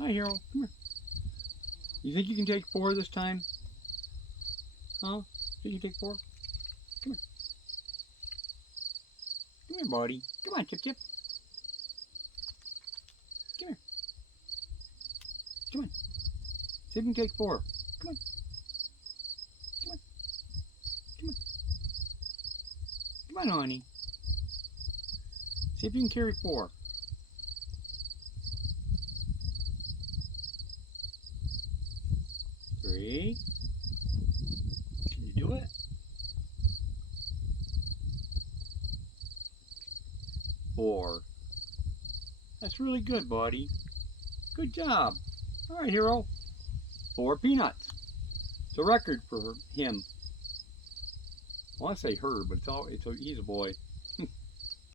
Hi, Hero. Come here. You think you can take 4 this time? Huh? Think you can take 4? Come here. Come here, buddy. Come on, Chip Chip. Come here. Come on. See if you can take 4. Come on. Come on. Come on. Come on, honey. See if you can carry 4. 3. Can you do it? 4. That's really good, buddy. Good job. All right, Hero. 4 peanuts. It's a record for him. I want to say her, but he's a boy.